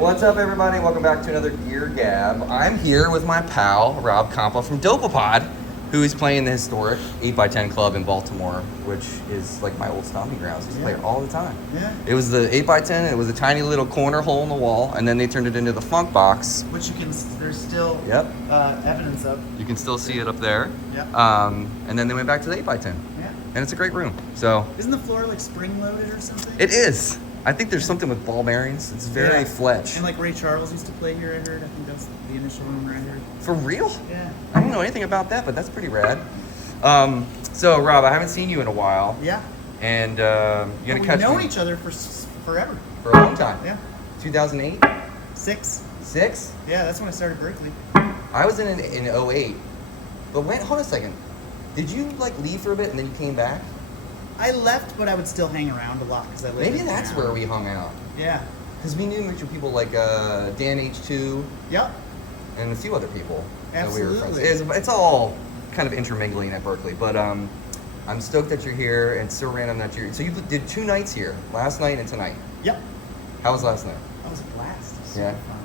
What's up, everybody? Welcome back to another Gear Gab. I'm here with my pal, Rob Compa from Dopapod, who is playing the historic 8x10 club in Baltimore, which is like my old stomping grounds. I used to play it all the time. Yeah. It was the 8x10, it was a tiny little corner hole in the wall, and then they turned it into the funk box. Which you can, there's still evidence of. You can still see it up there. Yep. And then they went back to the 8x10. Yeah. And it's a great room. So. Isn't the floor like spring loaded or something? It is. I think there's something with ball bearings. It's very Fletch. And like Ray Charles used to play here, I heard. I think that's the initial rumor I heard. For real? Yeah. I don't know anything about that, but that's pretty rad. So Rob, I haven't seen you in a while. Yeah. And you're gonna catch me. We've known each other for forever. For a long time. Yeah. 2008? 6. 6? Yeah, that's when I started Berkeley. I was in 08. But wait, hold on a second. Did you like leave for a bit and then you came back? I left, but I would still hang around a lot because I lived. Maybe that's where we hung out. Yeah. Because we knew mutual people like Dan H2. Yep. And a few other people that we were friends. Absolutely. It's all kind of intermingling at Berkeley, but I'm stoked that you're here, and it's so random that you're. So you did 2 nights here, last night and tonight. Yep. How was last night? That was a blast. It was Yeah. super fun.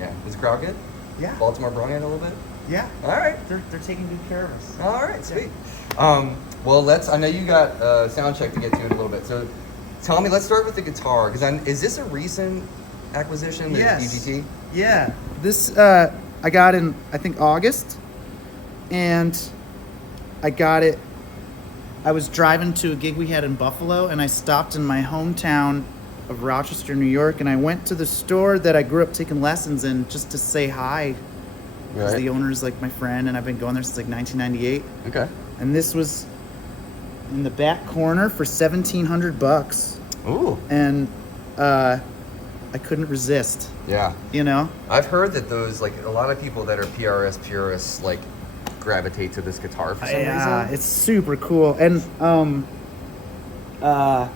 Yeah. Was the crowd good? Yeah. Baltimore brought in a little bit. Yeah. All right. They're taking good care of us. All right. Sweet. Well, I know you got sound check to get to in a little bit. So, tell me. Let's start with the guitar, because is this a recent acquisition? The Yes. EGT? Yeah. This I got in I think August, and I got it. I was driving to a gig we had in Buffalo, and I stopped in my hometown of Rochester, New York, and I went to the store that I grew up taking lessons in just to say hi. Because the owner's like my friend, and I've been going there since like 1998. Okay. And this was in the back corner for $1,700. Ooh. And I couldn't resist. Yeah. You know? I've heard that those, like, a lot of people that are PRS purists, like, gravitate to this guitar for some reason. Yeah, it's super cool. And I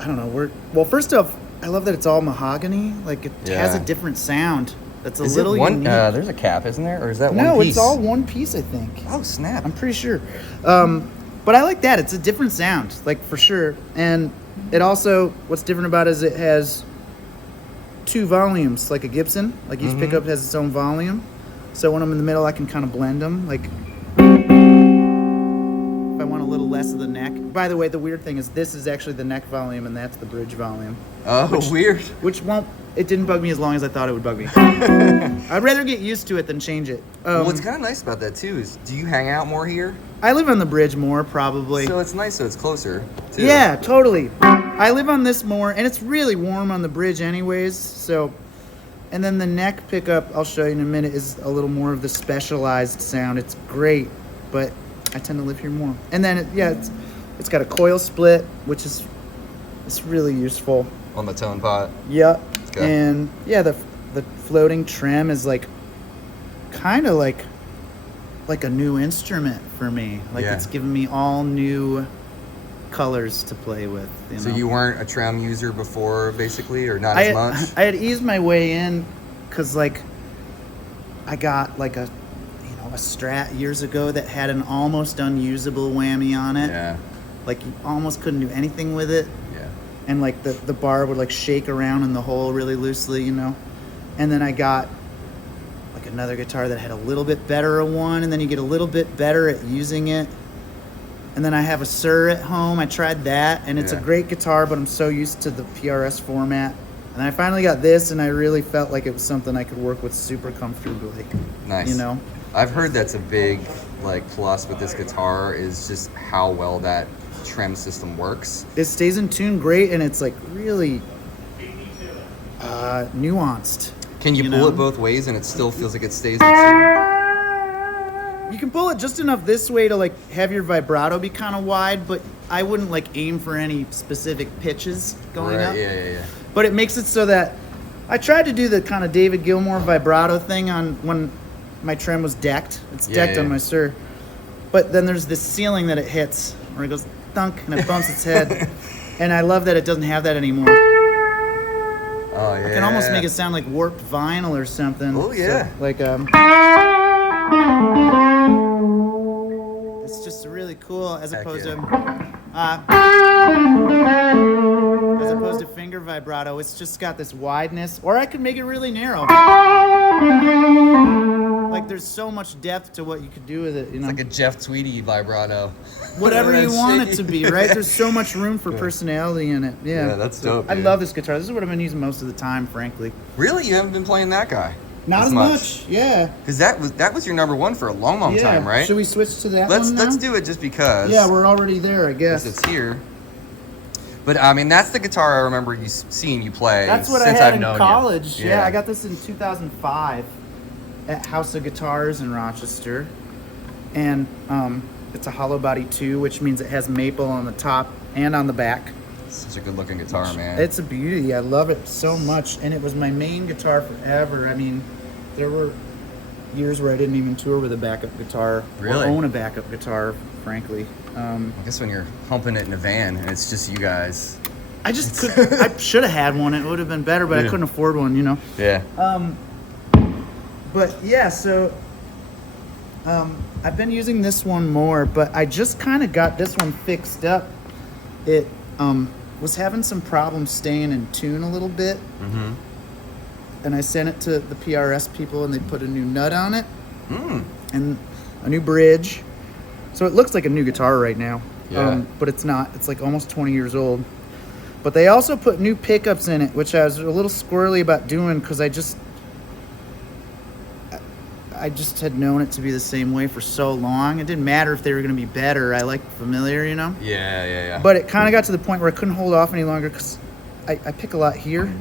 don't know. Well, first off, I love that it's all mahogany. Like, it has a different sound. That's a little unique. There's a cap, isn't there? Or is that one piece? No, it's all one piece, I think. Oh, snap. I'm pretty sure. But I like that. It's a different sound, like, for sure. And it also, what's different about it is it has 2 volumes, like a Gibson. Like, each pickup has its own volume. So when I'm in the middle, I can kind of blend them. Like, if I want a little less of the neck. By the way, the weird thing is this is actually the neck volume, and that's the bridge volume. Oh, weird. It didn't bug me as long as I thought it would bug me. I'd rather get used to it than change it. What's kind of nice about that, too, is do you hang out more here? I live on the bridge more, probably. So it's nice, so it's closer, too. Yeah, totally. I live on this more, and it's really warm on the bridge anyways, so... And then the neck pickup, I'll show you in a minute, is a little more of the specialized sound. It's great, but I tend to live here more. And then, it's got a coil split, which is it's really useful. On the tone pot. Yep. Okay. And the floating trem is like kind of like a new instrument for me. Like it's giving me all new colors to play with. So you weren't a trem user before, basically, or not as much? I had eased my way in because like I got like a Strat years ago that had an almost unusable whammy on it. Yeah. Like you almost couldn't do anything with it. Yeah. And like the bar would like shake around in the hole really loosely, And then I got like another guitar that had a little bit better of one, and then you get a little bit better at using it. And then I have a Sur at home. I tried that, and it's a great guitar, but I'm so used to the PRS format. And I finally got this, and I really felt like it was something I could work with super comfortably. Nice. I've heard that's a big plus with this guitar is just how well that trem system works. It stays in tune great, and it's like really nuanced. Can you pull it both ways, and it still feels like it stays in tune? You can pull it just enough this way to like have your vibrato be kind of wide, but I wouldn't like aim for any specific pitches going up. Yeah. But it makes it so that I tried to do the kind of David Gilmour vibrato thing on when my trem was decked. It's decked on my Sur. But then there's this ceiling that it hits where it goes thunk and it bumps its head. And I love that it doesn't have that anymore. Oh yeah. I can almost make it sound like warped vinyl or something. Oh yeah. So, like it's just really cool as opposed to As opposed to finger vibrato, it's just got this wideness, or I could make it really narrow. Like there's so much depth to what you could do with it, you know. It's like a Jeff Tweedy vibrato. Whatever you want it to be, right? There's so much room for personality in it. Yeah, Yeah, that's dope. I dude. love this guitar. This is what I've been using most of the time, frankly. Really, you haven't been playing that guy? Not as much. Yeah. Because that was your number one for a long time, right? Should we switch to that one now? Let's do it just because. Yeah, we're already there, I guess. It's here. But I mean, that's the guitar I remember seeing you play. That's what since I had I've known in college. You. Yeah, I got this in 2005 at House of Guitars in Rochester, and it's a Hollowbody II, which means it has maple on the top and on the back. Such a good looking guitar, man. It's a beauty. I love it so much, and it was my main guitar forever. I mean, there were years where I didn't even tour with a backup guitar Really? or own a backup guitar, frankly. I guess when you're humping it in a van and it's just you guys. I just could. I should have had one. It would have been better, but I couldn't afford one. You know. Yeah. But yeah, so I've been using this one more, but I just kind of got this one fixed up. It was having some problems staying in tune a little bit, and I sent it to the PRS people, and they put a new nut on it and a new bridge. So it looks like a new guitar right now, but it's not. It's like almost 20 years old. But they also put new pickups in it, which I was a little squirrely about doing because I just had known it to be the same way for so long. It didn't matter if they were going to be better. I like familiar, you know? Yeah. But it kind of got to the point where I couldn't hold off any longer because I pick a lot here.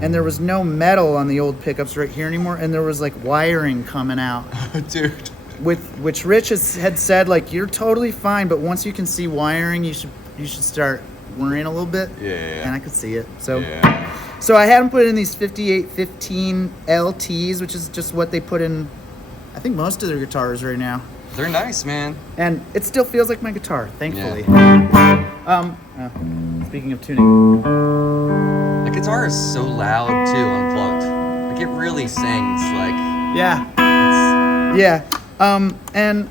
And there was no metal on the old pickups right here anymore. And there was like wiring coming out. Dude. Which Rich had said, like, you're totally fine, but once you can see wiring, you should start worrying a little bit. Yeah. And I could see it. So Yeah. so I had them put in these 5815 LTs, which is just what they put in, I think, most of their guitars right now. They're nice, man. And it still feels like my guitar, thankfully. Speaking of tuning. The guitar is so loud too, unplugged. Like it really sings. Like Yeah. Yeah. And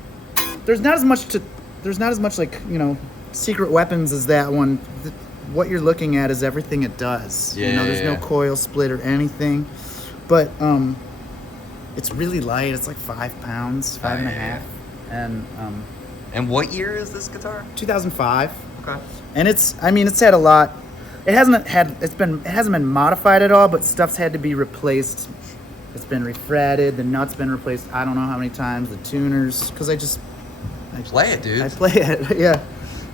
there's not as much like, you know, secret weapons as that one. What you're looking at is everything it does. Yeah, you know, there's no coil split or anything. But it's really light. It's like 5 pounds, 5.5. And what year is this guitar? 2005. Okay. And it's had a lot. It hasn't been modified at all, but stuff's had to be replaced. It's been refretted. The nut's been replaced. I don't know how many times. The tuners, because I Play it, dude. I play it. Yeah.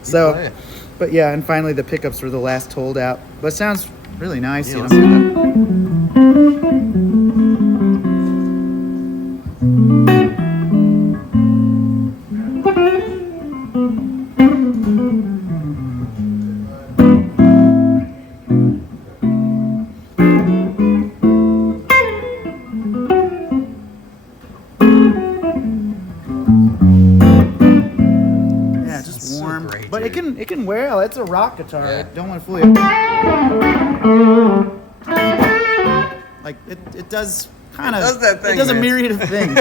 Play it. But yeah, and finally the pickups were the last holdout. But it sounds really nice. Yeah, You let's know? Yeah, just So warm. great, But dude. it can wail. It's a rock guitar. Yeah. I don't want to fool you. Like it does kind of. It does that thing, It does a man. myriad of things.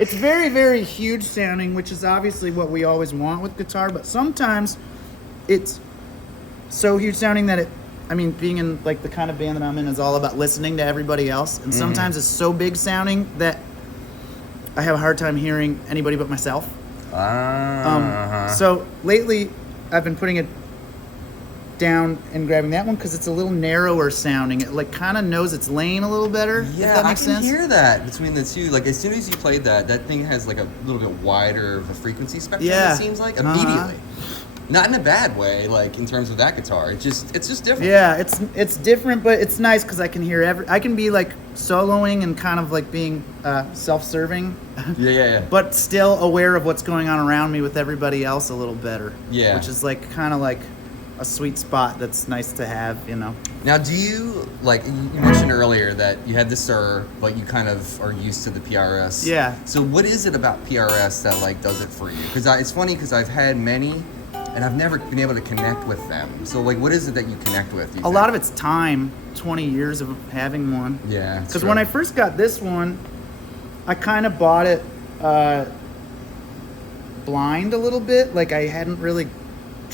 It's very, very huge sounding, which is obviously what we always want with guitar. But sometimes it's so huge sounding that being in like the kind of band that I'm in is all about listening to everybody else. And sometimes it's so big sounding that I have a hard time hearing anybody but myself. So lately, I've been putting it down and grabbing that one because it's a little narrower sounding. It like kind of knows its lane a little better. If Yeah, that I makes can sense. hear that between the two. Like as soon as you played that thing has like a little bit wider of a frequency spectrum. Yeah. It seems like Uh-huh. immediately. Not in a bad way, like in terms of that guitar. It's just different. Yeah, it's different, but it's nice because I can hear I can be like soloing and kind of like being self-serving. Yeah. But still aware of what's going on around me with everybody else a little better. Yeah. Which is like kind of like a sweet spot that's nice to have, you know. Now, do you like you mentioned earlier that you had the Sir, but you kind of are used to the PRS? Yeah. So what is it about PRS that like does it for you? Because it's funny because I've had many, and I've never been able to connect with them. So like, what is it that you connect with? A lot of it's time, 20 years of having one. Yeah. Because when I first got this one, I kind of bought it blind a little bit. Like I hadn't really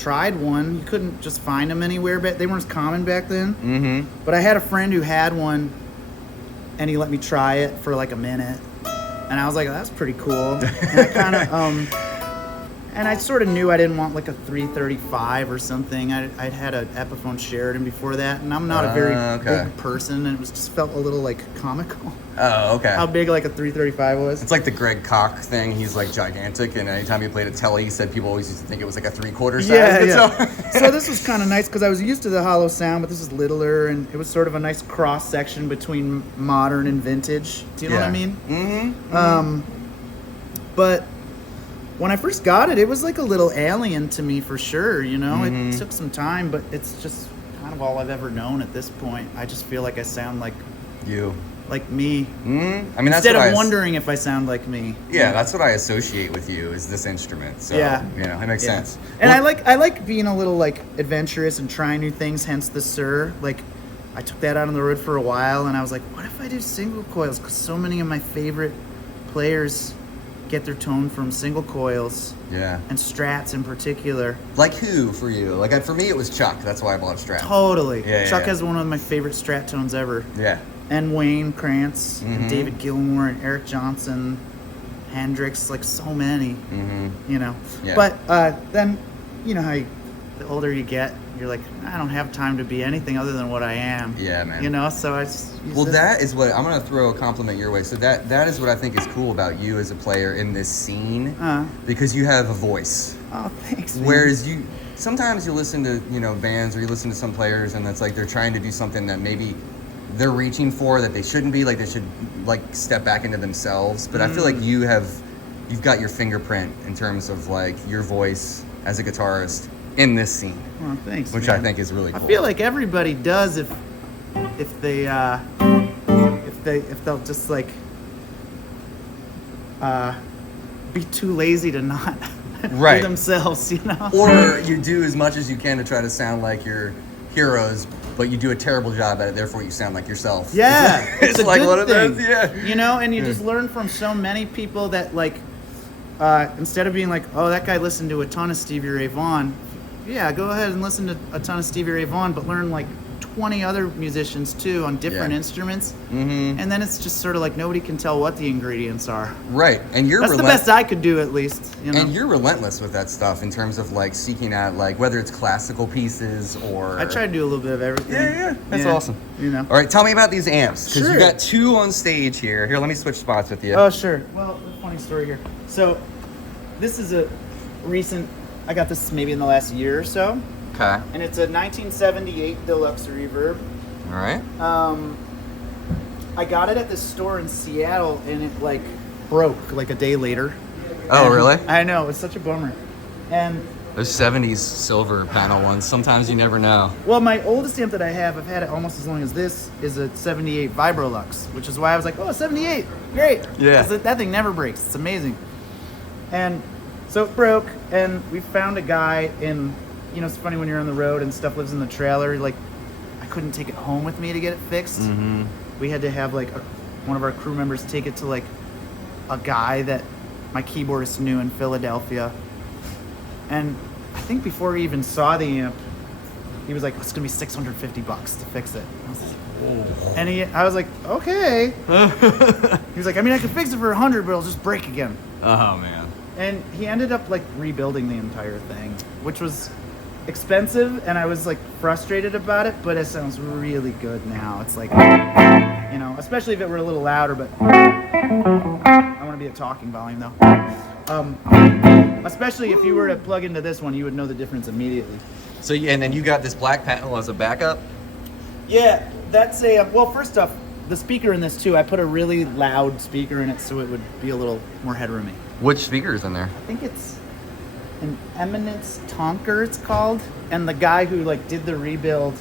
tried one. You couldn't just find them anywhere, but they weren't as common back then. Mm-hmm. But I had a friend who had one, and he let me try it for like a minute, and I was like, oh, that's pretty cool. And I kind of and I sort of knew I didn't want like a 335 or something. I'd had an Epiphone Sheridan before that, and I'm not a very big person, and it was just felt a little like comical. Oh, okay. How big like a 335 was. It's like the Greg Koch thing. He's like gigantic, and anytime he played a telly, he said people always used to think it was like a 3/4 size guitar. So this was kind of nice because I was used to the hollow sound, but this is littler, and it was sort of a nice cross section between modern and vintage. Do you know what I mean? Mm-hmm. But when I first got it, it was like a little alien to me for sure, you know? It took some time, but it's just kind of all I've ever known at this point. I just feel like I sound like you. Like me. I mean, that's instead of wondering if I sound like me. Yeah, that's what I associate with you is this instrument. So, you know, it makes sense. And I like being a little like adventurous and trying new things, hence the Sir. Like I took that out on the road for a while and I was like, what if I do single coils? Because so many of my favorite players get their tone from single coils. Yeah. And Strats in particular. Like who for you? Like for me it was Chuck. That's why I bought a Strat. Totally. Yeah, Chuck has one of my favorite Strat tones ever. Yeah. And Wayne Krantz, and David Gilmour, and Eric Johnson, Hendrix, like so many, you know. Yeah. But then, you know how the older you get, you're like, I don't have time to be anything other than what I am. Yeah, man. You know, so I just that is what, I'm going to throw a compliment your way. So that is what I think is cool about you as a player in this scene, because you have a voice. Oh, thanks, man. Whereas sometimes you listen to, you know, bands or you listen to some players and it's like they're trying to do something that maybe they're reaching for that they shouldn't be, like they should like step back into themselves. But I feel like you've got your fingerprint in terms of like your voice as a guitarist in this scene. Well, thanks, which man. I think is really cool. I feel like everybody does if they'll just like be too lazy to not be themselves, you know. Or you do as much as you can to try to sound like your heroes, but you do a terrible job at it, therefore you sound like yourself. Yeah. It's like one of those, You know, and you just learn from so many people that like, instead of being like, oh, that guy listened to a ton of Stevie Ray Vaughan, yeah, go ahead and listen to a ton of Stevie Ray Vaughan, but learn like 20 other musicians too on different instruments. And then it's just sort of like nobody can tell what the ingredients are. Right. And that's the best I could do, at least. You know? And you're relentless with that stuff in terms of like seeking out like whether it's classical pieces or I try to do a little bit of everything. Yeah. That's awesome. You know. All right, tell me about these amps, because Sure. you got two on stage here. Here, let me switch spots with you. Oh, sure. Well, a funny story here. So this is a recent, I got this maybe in the last year or so. Okay. And it's a 1978 Deluxe Reverb. All right. I got it at this store in Seattle, and it like broke like a day later. Oh, and really? I know, it's such a bummer. And those 70s silver panel ones, sometimes you never know. well, my oldest amp that I have, I've had it almost as long as this, is a 78 Vibrolux, which is why I was like, oh, 78, great. Yeah. 'Cause that thing never breaks. It's amazing. And so it broke, and we found a guy in, you know, it's funny when you're on the road and stuff lives in the trailer, like, I couldn't take it home with me to get it fixed. We had to have, like, one of our crew members take it to, like, a guy that my keyboardist knew in Philadelphia. And I think before he even saw the amp, he was like, it's gonna be $650 to fix it. And I was like, okay. He was like, I mean, I could fix it for $100, but it'll just break again. Oh, man. And he ended up like rebuilding the entire thing, which was expensive, and I was like frustrated about it, but it sounds really good now. It's like, you know, especially if it were a little louder, but I want to be at talking volume though. Especially if you were to plug into this one, you would know the difference immediately. So, and then you got this black panel as a backup? Yeah, that's a, well, first off, the speaker in this too, I put a really loud speaker in it so it would be a little more headroomy. Which speaker's in there? I think it's an Eminence Tonker, it's called. And the guy who like did the rebuild,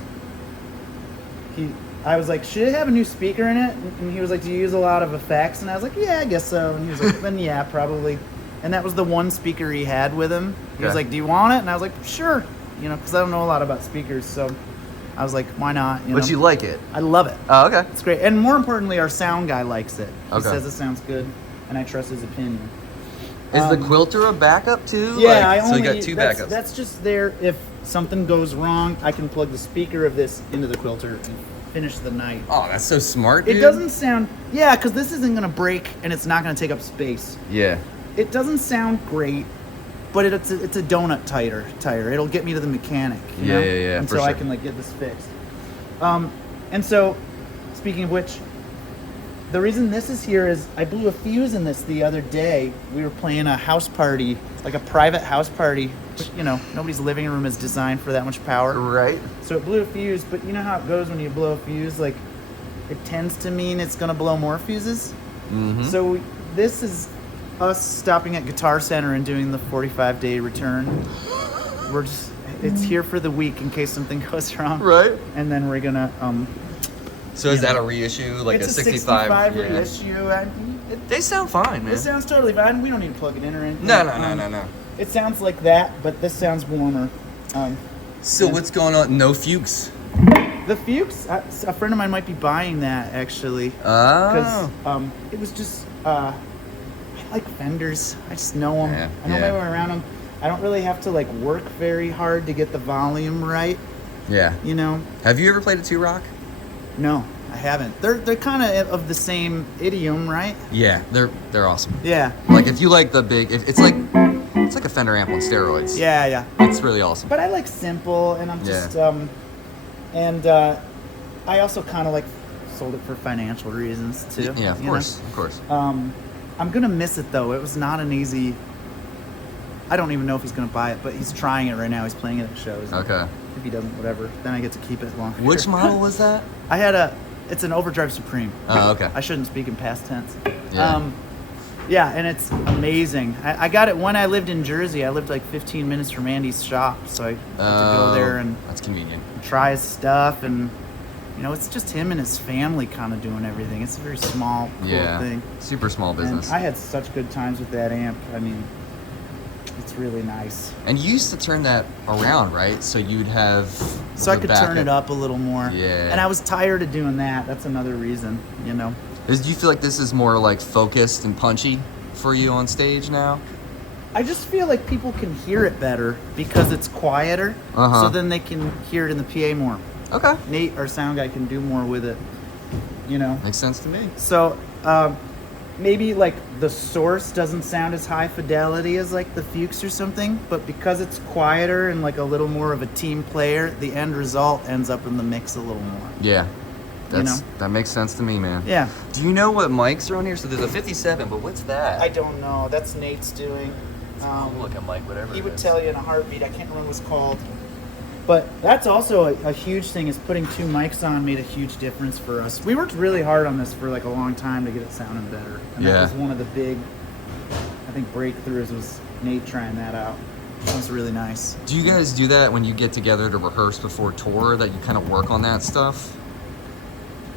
I was like, should it have a new speaker in it? And he was like, do you use a lot of effects? And I was like, yeah, I guess so. And he was like, then yeah, probably. And that was the one speaker he had with him. He was like, do you want it? And I was like, sure. You know, because I don't know a lot about speakers, so I was like, why not? You know? But you like it? I love it. Oh, okay. It's great. And more importantly, our sound guy likes it. He says it sounds good, and I trust his opinion. Is the quilter a backup too? Yeah, Like, I so only you got two that's, backups. That's just there if something goes wrong. I can plug the speaker of this into the quilter and finish the night. Oh, that's so smart, dude. It doesn't sound, yeah, because this isn't gonna break and it's not gonna take up space. Yeah. It doesn't sound great, but it's a donut tire. It'll get me to the mechanic. You know? Yeah. Until I can like get this fixed. And so, speaking of which, the reason this is here is I blew a fuse in this the other day. We were playing a house party, like a private house party. Which, you know, nobody's living room is designed for that much power. Right. So it blew a fuse, but you know how it goes when you blow a fuse? Like, it tends to mean it's gonna blow more fuses. Mm-hmm. So this is us stopping at Guitar Center and doing the 45-day return. It's here for the week in case something goes wrong. Right. And then we're gonna, So is that a reissue, like it's a 65? Yeah. Reissue. They sound fine, man. It sounds totally fine. We don't need to plug it in or anything. No. It sounds like that, but this sounds warmer. So what's going on? No Fuchs. The Fuchs, a friend of mine might be buying that actually. Oh. Because it was just, I like Fenders. I just know them. Yeah, I know my way around them. I don't really have to like work very hard to get the volume right. Yeah. You know. Have you ever played a 2-Rock? No, I haven't. They're kind of the same idiom, right? Yeah, they're awesome. Yeah. Like if you like the big, it's like a Fender amp on steroids. Yeah. It's really awesome. But I like simple, and I'm just I also kind of like sold it for financial reasons too. Yeah, of course. I'm gonna miss it though. It was not an easy. I don't even know if he's gonna buy it, but he's trying it right now. He's playing it at shows. Okay. If he doesn't, whatever. Then I get to keep it longer. Which model was that? I had it's an Overdrive Supreme. Oh, okay. I shouldn't speak in past tense. Yeah. Yeah, and it's amazing. I got it when I lived in Jersey. I lived like 15 minutes from Andy's shop, so I got to go there and that's convenient. try his stuff, and you know, it's just him and his family kind of doing everything. It's a very small, cool thing. Super small business. And I had such good times with that amp. I mean, it's really nice. And you used to turn that around, right? So you'd have. So I could turn it up a little more. Yeah. And I was tired of doing that. That's another reason, you know. Do you feel like this is more like focused and punchy for you on stage now? I just feel like people can hear it better because it's quieter. Uh-huh. So then they can hear it in the PA more. Okay. Nate, our sound guy, can do more with it, you know. Makes sense to me. So maybe like the source doesn't sound as high fidelity as like the Fuchs or something, but because it's quieter and like a little more of a team player, the end result ends up in the mix a little more. Yeah. That makes sense to me, man. Yeah. Do you know what mics are on here? So there's a 57, but what's that? I don't know. That's Nate's doing. Looking mic, whatever. He would tell you in a heartbeat. I can't remember what it's called. But that's also a huge thing, is putting 2 mics on made a huge difference for us. We worked really hard on this for like a long time to get it sounding better. And that was one of the big, I think, breakthroughs was Nate trying that out. That was really nice. Do you guys do that when you get together to rehearse before tour, that you kind of work on that stuff?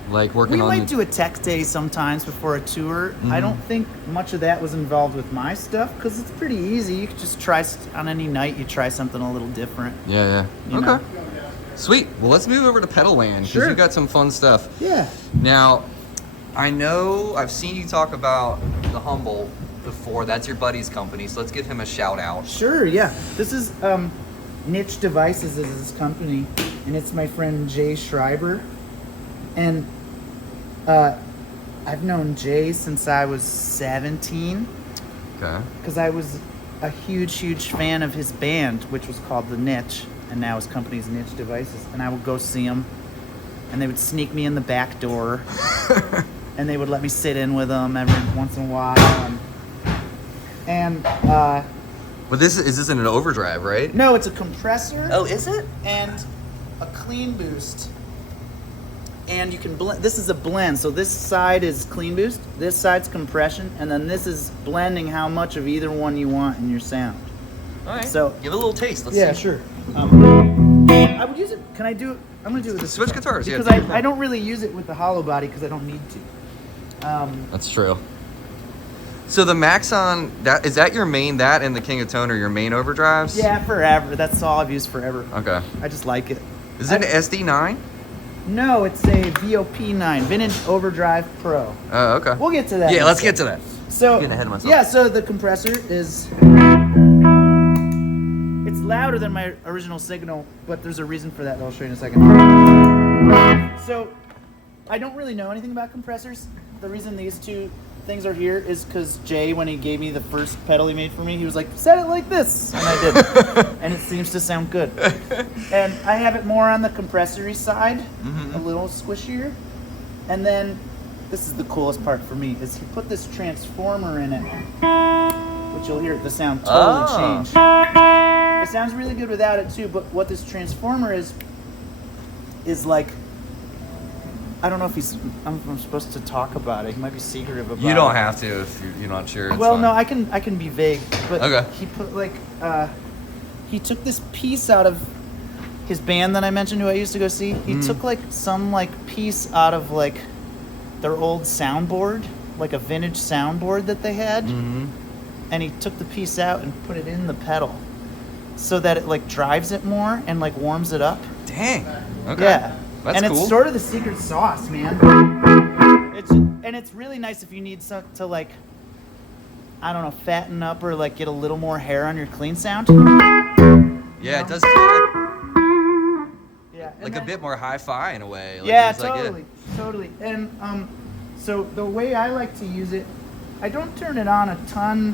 Like working on... We might do a tech day sometimes before a tour. Mm-hmm. I don't think much of that was involved with my stuff because it's pretty easy. You could just try, on any night, you try something a little different. Yeah. You Okay. know? Sweet. Well, let's move over to Pedal Land, because Sure. you got some fun stuff. Yeah. Now, I know I've seen you talk about the Humboldt before. That's your buddy's company, so let's give him a shout out. Sure, yeah. This is Niche Devices is his company, and it's my friend Jay Schreiber. And I've known Jay since I was 17. Okay. Because I was a huge fan of his band, which was called The Niche, and now his company's Niche Devices. And I would go see him, and they would sneak me in the back door, and they would let me sit in with them every once in a while. And But is this an overdrive, right? no, it's a compressor. Oh, is it? And a clean boost. And you can blend. This is a blend. So this side is clean boost, this side's compression, and then this is blending how much of either one you want in your sound. All right. So give it a little taste. Let's see. sure. I would use it. Can I do it? I'm gonna do it with this Switch guitars, yeah. because I don't really use it with the Hollowbody because I don't need to. That's true. So the Maxon, is that your main, that and the King of Tone are your main overdrives? Yeah, forever. That's all I've used forever. Okay. I just like it. Is it an SD9? No, it's a VOP9, Vintage Overdrive Pro. Oh, okay. We'll get to that. Yeah, in a let's get to second. that. So Getting ahead of myself. yeah, so the compressor is it's louder than my original signal, but there's a reason for that that I'll show you in a second. So I don't really know anything about compressors. The reason these two things are here is because Jay, when he gave me the first pedal he made for me, he was like, set it like this, and I did. And it seems to sound good. And I have it more on the compressor-y side, a little squishier. And then this is the coolest part for me, is he put this transformer in it, which you'll hear the sound totally change. It sounds really good without it too, but what this transformer is like, I don't know if I'm supposed to talk about it. He might be secretive about it. You don't have to if you're not sure. It's well, fine. no, I can be vague. But Okay. he put like he took this piece out of his band that I mentioned, who I used to go see. He took like some like piece out of like their old soundboard, like a vintage soundboard that they had, and he took the piece out and put it in the pedal, so that it like drives it more and like warms it up. Dang. Okay. Yeah. That's and cool. it's sort of the secret sauce, man. It's really nice if you need some to like, I don't know, fatten up or like get a little more hair on your clean sound. Yeah, it does feel like, Yeah. a bit more hi-fi in a way. Like Yeah, there's, like, totally. And so the way I like to use it, I don't turn it on a ton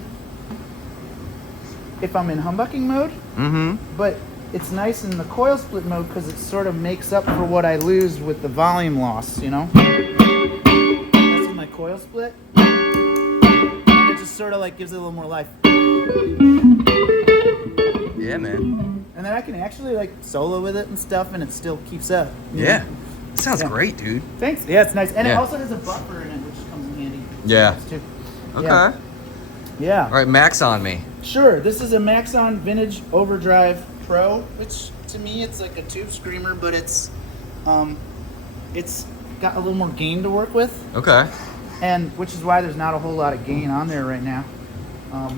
if I'm in humbucking mode. But it's nice in the coil split mode because it sort of makes up for what I lose with the volume loss, you know? That's in my coil split. And it just sort of like gives it a little more life. Yeah, man. And then I can actually like solo with it and stuff, and it still keeps up. you Yeah. know? It sounds Yeah. great, dude. Thanks. Yeah, it's nice. And it Yeah. also has a buffer in it, which comes in handy. Yeah. Too. Okay. Yeah. Yeah. All right, Max on me. Sure. This is a Maxon Vintage Overdrive Pro, which to me it's like a tube screamer, but it's got a little more gain to work with, Okay. and which is why there's not a whole lot of gain on there right now. I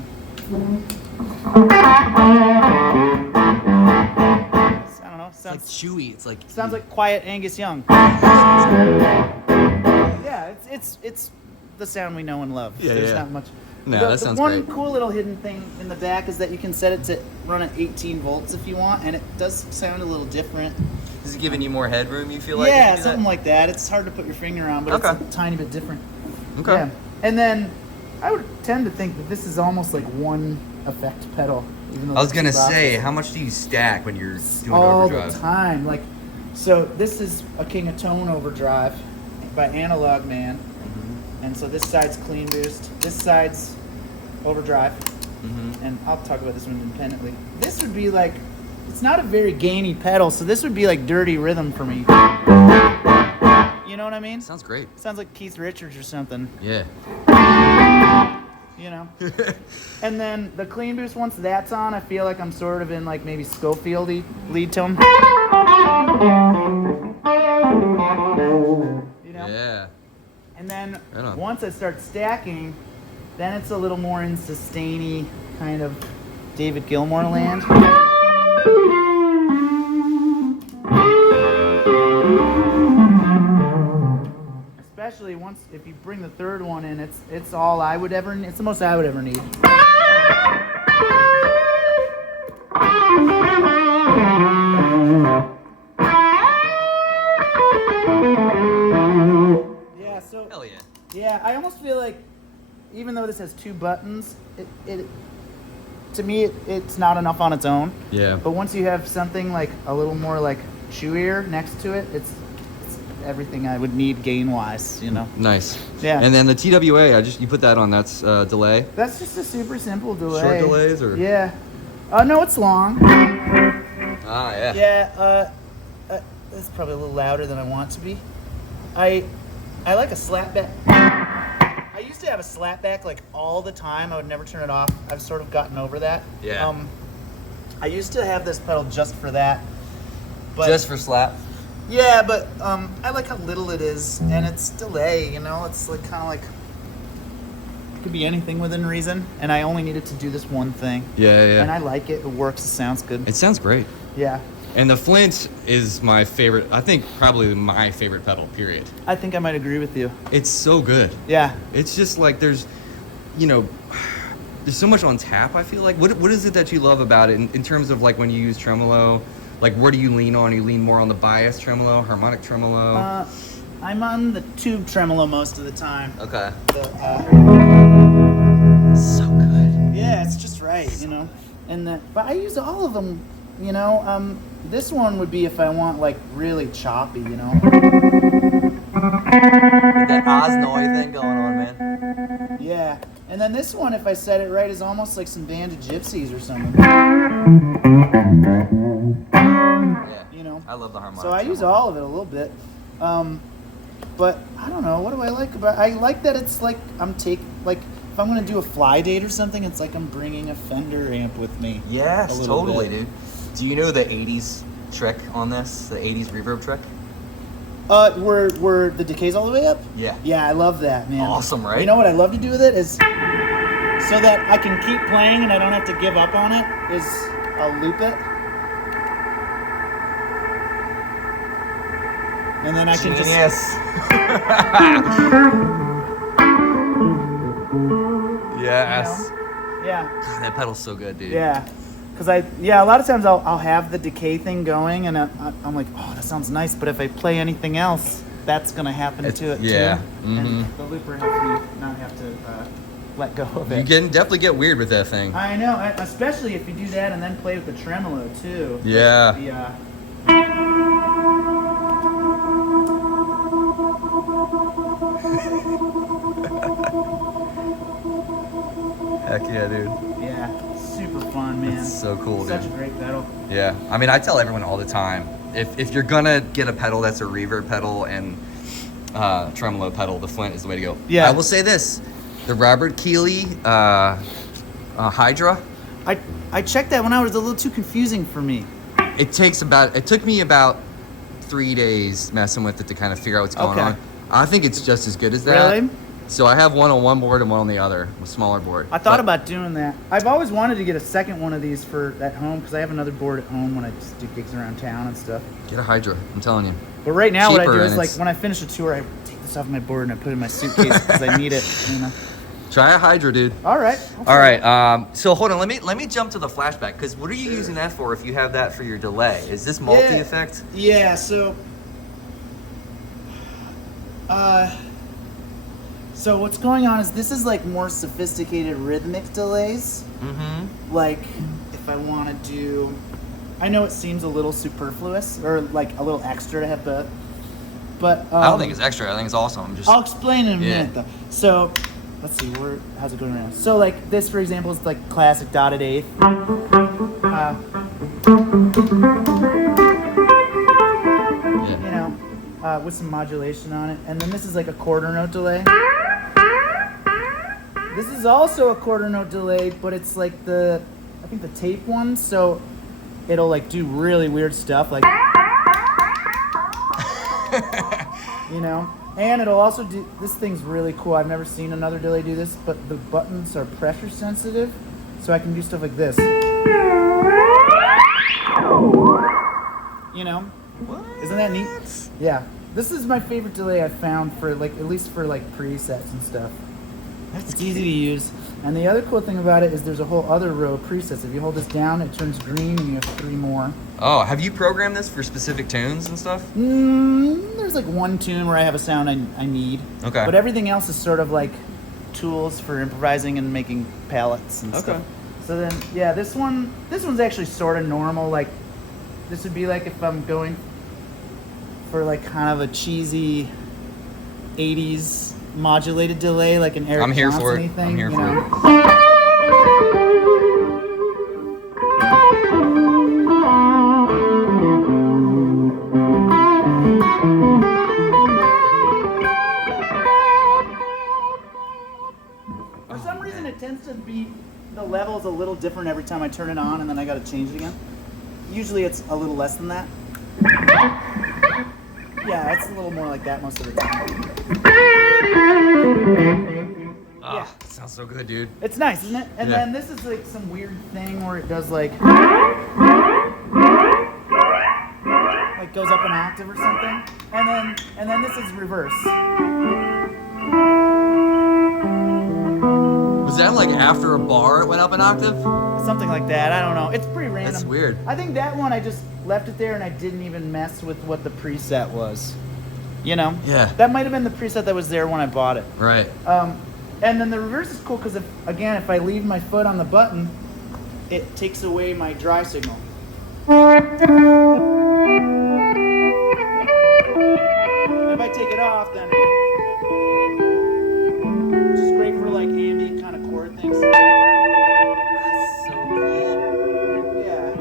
don't know. It's like Sounds chewy. It's like sounds like quiet Angus Young. Yeah, it's the sound we know and love. Yeah, There's yeah. not much. No, the that sounds one great. cool little hidden thing in the back is that you can set it to run at 18 volts if you want, and it does sound a little different. Is it giving you more headroom? You feel like? Yeah, something like that. It's hard to put your finger on, but Okay. it's a tiny bit different. Okay. Yeah. And then I would tend to think that this is almost like one effect pedal. Even though I was they're gonna two boxes. say, how much do you stack when you're doing All overdrive? the time. Like, so this is a King of Tone overdrive by Analog Man, and so this side's clean boost, this side's overdrive, and I'll talk about this one independently. This would be like, it's not a very gainy pedal, so this would be like dirty rhythm for me. You know what I mean? Sounds great. Sounds like Keith Richards or something. Yeah. You know. And then the clean boost, once that's on, I feel like I'm sort of in like maybe Schofield-y lead tone. You know? Yeah. And then Right on. once I start stacking, then it's a little more in sustain-y kind of David Gilmour land. Especially once if you bring the third one in, it's all I would ever. It's the most I would ever need. Yeah. So. Hell yeah. Yeah, I almost feel like even though this has two buttons, it to me it's not enough on its own. Yeah. But once you have something like a little more like chewier next to it, it's everything I would need gain wise, you know. Nice. Yeah. And then the TWA, you put that on. That's delay. That's just a super simple delay. Short delays or? Yeah. No, it's long. Ah, yeah. Yeah. It's probably a little louder than I want to be. I like a slapback. I used to have a slapback like all the time. I would never turn it off. I've sort of gotten over that. Yeah. I used to have this pedal just for that. But Just for slap. yeah, but I like how little it is, and it's delay. You know, it's like kind of like it could be anything within reason, and I only needed to do this one thing. Yeah, yeah. And I like it. It works. It sounds good. It sounds great. Yeah. And the Flint is my favorite. I think probably my favorite pedal. Period. I think I might agree with you. It's so good. Yeah. It's just like there's you know, there's so much on tap, I feel like. What is it that you love about it in terms of like when you use tremolo? Like, where do you lean on? You lean more on the bias tremolo, harmonic tremolo? I'm on the tube tremolo most of the time. Okay. So good. Yeah, it's just right, you know. But I use all of them, you know. This one would be if I want like really choppy, you know. That Osnoy thing going on, man. Yeah, and then this one, if I said it right, is almost like some Band of Gypsies or something. Yeah. You know. I love the harmonic. So I use all of it a little bit. But I don't know. What do I like about? I like that it's like if I'm gonna do a fly date or something, it's like I'm bringing a Fender amp with me. Yes, totally, bit. dude. Do you know the 80s trick on this? The 80s reverb trick? Were the decays all the way up? Yeah. Yeah, I love that, man. Awesome, right? You know what I love to do with it is, so that I can keep playing and I don't have to give up on it, is I'll loop it. And then I can just... Yes. Yes. You know? Yeah. God, that pedal's so good, dude. Yeah. Because a lot of times I'll have the decay thing going and I'm like, oh, that sounds nice. But if I play anything else, that's going to happen to it too. Mm-hmm. And the looper helps me not have to let go of it. You can definitely get weird with that thing. I know, especially if you do that and then play with the tremolo too. Yeah. Heck yeah, dude. Yeah, super fun, man. It's so cool, Such dude. a great pedal. Yeah, I mean, I tell everyone all the time, if you're gonna get a pedal that's a reverb pedal and tremolo pedal, the Flint is the way to go. Yeah. I will say this, the Robert Keeley Hydra, I checked that one out. It was a little too confusing for me. it took me about 3 days messing with it to kind of figure out what's going Okay. on. I think it's just as good as that. Really? So I have one on one board and one on the other, a smaller board. I thought But- about doing that. I've always wanted to get a second one of these for at home because I have another board at home when I just do gigs around town and stuff. Get a Hydra, I'm telling you. But right now, what I Cheaper, do is and like it's- when I finish a tour, I take this off my board and I put it in my suitcase because I need it. You know. Try a Hydra, dude. All right. All right. So hold on. Let me jump to the flashback because what are you using that for? If you have that for your delay, is this multi-effect? Yeah. So. So what's going on is this is like more sophisticated rhythmic delays. Mm-hmm. Like if I want to do, I know it seems a little superfluous or like a little extra to have both, but I don't think it's extra. I think it's awesome. I'm just. I'll explain in a Yeah. minute though. So let's see, how's it going around? So like this, for example, is like classic dotted eighth. Yeah. You know, with some modulation on it, and then this is like a quarter note delay. This is also a quarter note delay, but it's like I think the tape one, so it'll like do really weird stuff, like, you know, and it'll also do, this thing's really cool. I've never seen another delay do this, but the buttons are pressure sensitive, so I can do stuff like this. You know? What? Isn't that neat? Yeah. This is my favorite delay I've found for like, at least for like presets and stuff. It's easy to use. And the other cool thing about it is there's a whole other row of presets. If you hold this down, it turns green and you have 3 more. Oh, have you programmed this for specific tunes and stuff? There's like one tune where I have a sound I need. Okay. But everything else is sort of like tools for improvising and making palettes and stuff. So then, yeah, this one's actually sort of normal. Like, this would be like if I'm going for like kind of a cheesy 80s modulated delay, like an Eric I'm here Johnson-y for it. thing. I'm here you for know? it. For some reason, it tends to be, the level's a little different every time I turn it on, and then I got to change it again. Usually it's a little less than that. Yeah, it's a little more like that most of the time. Ah, that sounds so good, dude. It's nice, isn't it? And Yeah. then this is like some weird thing where it does like goes up an octave or something. And then this is reverse. that like after a bar it went up an octave? Something like that. I don't know. It's pretty random. That's weird. I think that one I just left it there and I didn't even mess with what the preset was. You know? Yeah. That might have been the preset that was there when I bought it. Right. And then the reverse is cool because if I leave my foot on the button, it takes away my dry signal. If I take it off, then it's just great for like ambient kind of chord things. That's so cool. Yeah.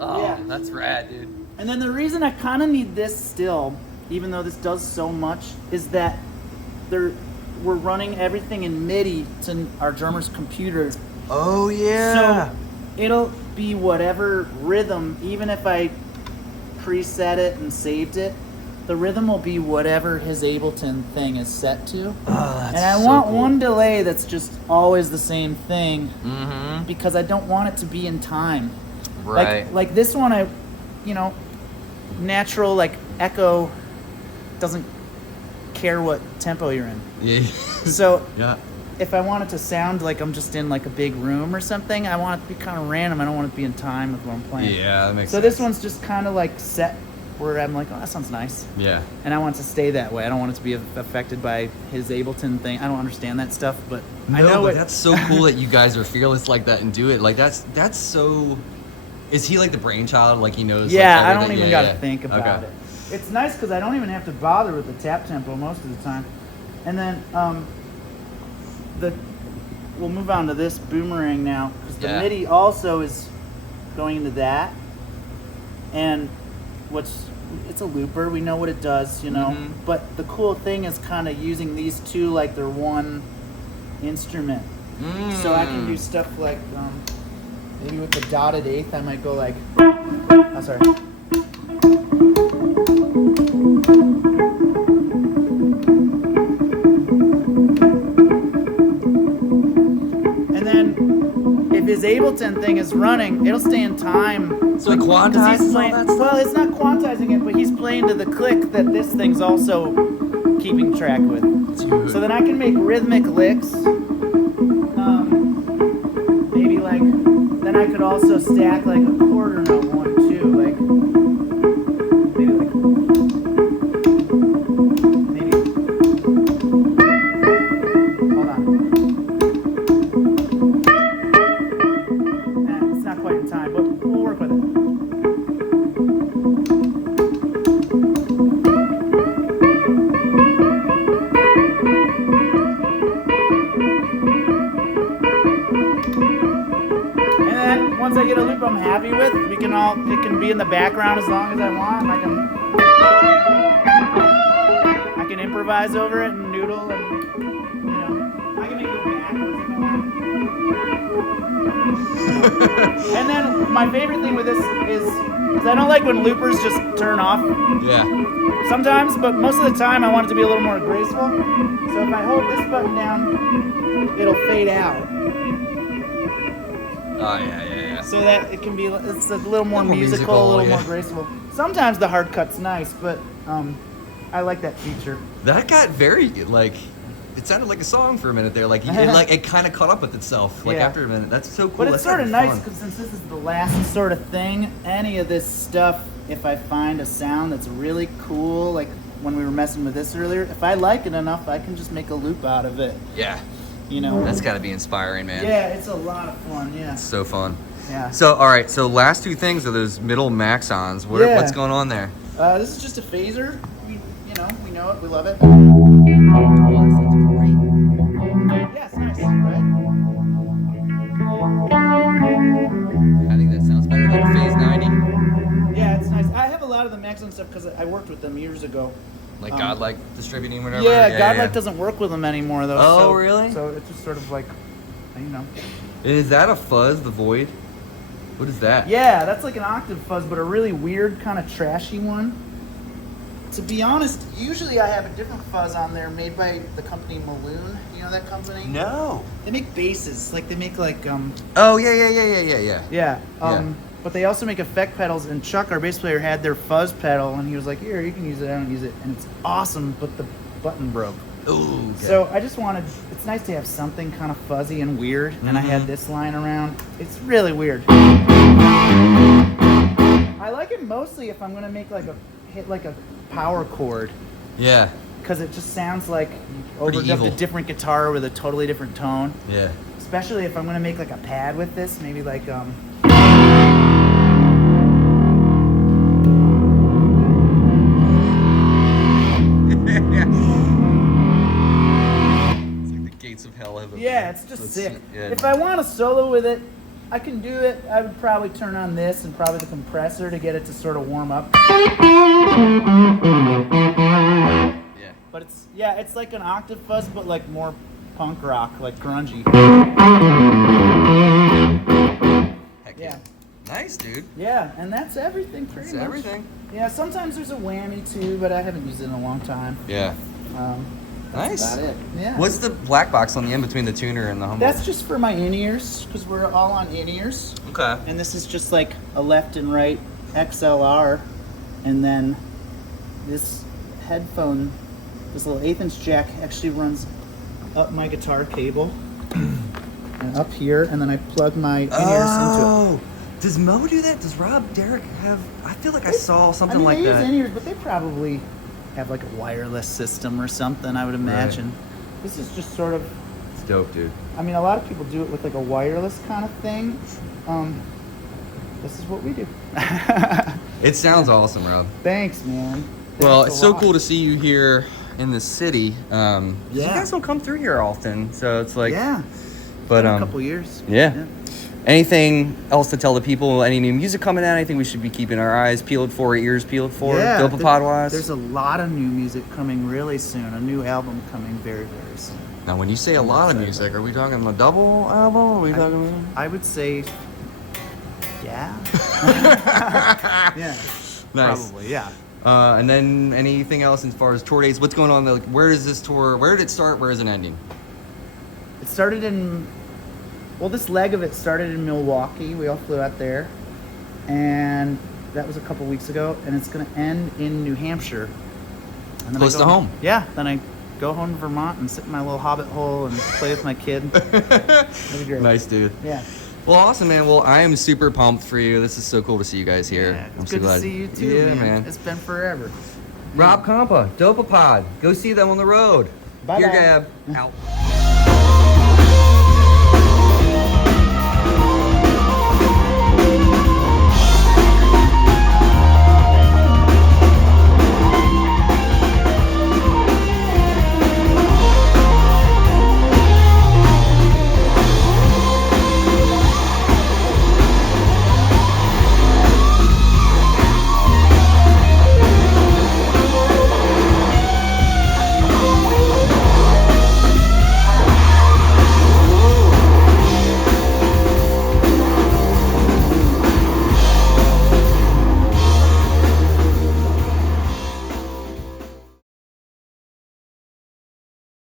Oh, Yeah. that's rad, dude. And then the reason I kind of need this still, even though this does so much, is that we're running everything in MIDI to our drummer's computer. Oh yeah. So it'll be whatever rhythm, even if I preset it and saved it, the rhythm will be whatever his Ableton thing is set to. Oh, that's and I so want cool. one delay that's just always the same thing Mm-hmm. because I don't want it to be in time. Right. Like this one, natural like echo doesn't care what tempo you're in. Yeah. So Yeah. if I want it to sound like I'm just in like a big room or something, I want it to be kind of random. I don't want it to be in time with what I'm playing. Yeah, that makes So sense. this one's just kind of like set where I'm like, oh, that sounds nice. Yeah. And I want it to stay that way. I don't want it to be affected by his Ableton thing. I don't understand that stuff, but I know but it. that's so cool that you guys are fearless like that and do it. Like that's so. Is he like the brainchild? Like he knows. Yeah, like, I don't everything? even Yeah, got to think about Okay. it. It's nice because I don't even have to bother with the tap tempo most of the time. And then we'll move on to this boomerang now because the Yeah. MIDI also is going into that. And it's a looper. We know what it does, Mhm. But the cool thing is kind of using these two like they're one instrument. So I can do stuff like maybe with the dotted eighth, I might go like. Oh, sorry. And then if his Ableton thing is running, it'll stay in time. So it quantizes 'Cause he's all playing, that stuff? well, it's not quantizing it, but he's playing to the click that this thing's also keeping track with. Dude. So then I can make rhythmic licks. Maybe like, then I could also stack like a quarter note one too, like maybe like hold on. It's not quite in time, but we'll work with it. Once I get a loop I'm happy with, it can be in the background as long as I want. I can improvise over it and noodle and I can make it backwards if I want. And then my favorite thing with this is I don't like when loopers just turn off. Yeah. Sometimes, but most of the time I want it to be a little more graceful. So if I hold this button down, it'll fade out. Oh yeah. So that it can be, it's a little more more musical, a little yeah. more graceful. Sometimes the hard cut's nice, but I like that feature. That got very like. It sounded like a song for a minute there. Like it kind of caught up with itself. Like Yeah. after a minute. That's so cool. But it's That's sort of gotta be nice fun. because since this is the last sort of thing, any of this stuff, if I find a sound that's really cool, like when we were messing with this earlier, if I like it enough, I can just make a loop out of it. Yeah. That's got to be inspiring, man. Yeah, it's a lot of fun. Yeah. It's so fun. Yeah. So all right. So last two things are those middle Maxons. Yeah. What's going on there? This is just a phaser. We know it. We love it. Yeah, it's nice, right? I think that sounds better than Phase 90. Yeah, it's nice. I have a lot of the Maxon stuff because I worked with them years ago. Like Godlike distributing whatever. Yeah, Godlike doesn't work with them anymore though. Oh, so, really? So it's just sort of like, Is that a Fuzz, the Void? What is that? Yeah, that's like an octave fuzz, but a really weird kind of trashy one. To be honest, usually I have a different fuzz on there made by the company Maloon. You know that company? No. They make basses. Like they make like Oh yeah. Yeah. But they also make effect pedals, and Chuck, our bass player, had their fuzz pedal, and he was like, "Here, you can use it. I don't use it," and it's awesome. But the button broke. Ooh. Okay. So I just wanted, it's nice to have something kind of fuzzy and weird, and I had this lying around. It's really weird. I like it mostly if I'm gonna make like hit like a power chord, Yeah. because it just sounds like Pretty overdubbed evil. a different guitar with a totally different tone. Yeah. Especially if I'm gonna make like a pad with this, maybe like It's like the gates of hell have opened. yeah, it's just Let's sick. see. Yeah. If I want to solo with it, I can do it. I would probably turn on this and probably the compressor to get it to sort of warm up. Yeah. But it's like an octave fuzz, but like more punk rock, like grungy. Heck Yeah. Nice, dude. Yeah, and that's everything pretty That's much. everything. Yeah, sometimes there's a whammy too, but I haven't used it in a long time. Yeah. That's Nice. about it. Yeah. What's the black box on the end between the tuner and the humble? That's just for my in-ears, because we're all on in-ears. okay. And this is just like a left and right XLR. And then this headphone, this little 1/8" jack actually runs up my guitar cable and up here, and then I plug my in-ears into it. Oh, does Mo do that? Does Rob Derek have? I feel like I saw something like they that. use in-ears, but they probably have like a wireless system or something, I would imagine. This is just sort of, It's dope, dude. I mean, a lot of people do it with like a wireless kind of thing. This is what we do. It sounds awesome, Rob. Thanks, man. Well, Thanks it's a so lot. cool to see you here in the city. You Yeah. guys don't come through here often, so it's like. Yeah, But a couple years. yeah. Anything else to tell the people? Any new music coming out? Anything we should be keeping our eyes peeled for, ears peeled for? Dopapod wise. There's a lot of new music coming really soon. A new album coming very, very soon. Now, when you say a lot of music, are we talking a double album? Are we talking? I would say, yeah. Yeah. Nice. Probably, yeah. And then anything else as far as tour dates? What's going on? Like, where does this tour? Where did it start? Where is it ending? It started in, well, this leg of it started in Milwaukee. We all flew out there. And that was a couple weeks ago. And it's going to end in New Hampshire. And then Close to home. Yeah. Then I go home to Vermont and sit in my little hobbit hole and play with my kid. That'd be great. Nice, dude. Yeah. Well, awesome, man. Well, I am super pumped for you. This is so cool to see you guys here. Yeah, I'm it's so good glad. to see you too, Yeah, man. It's been forever. Rob Compa, Dopapod. Go see them on the road. Bye-bye. Gear Gab, out.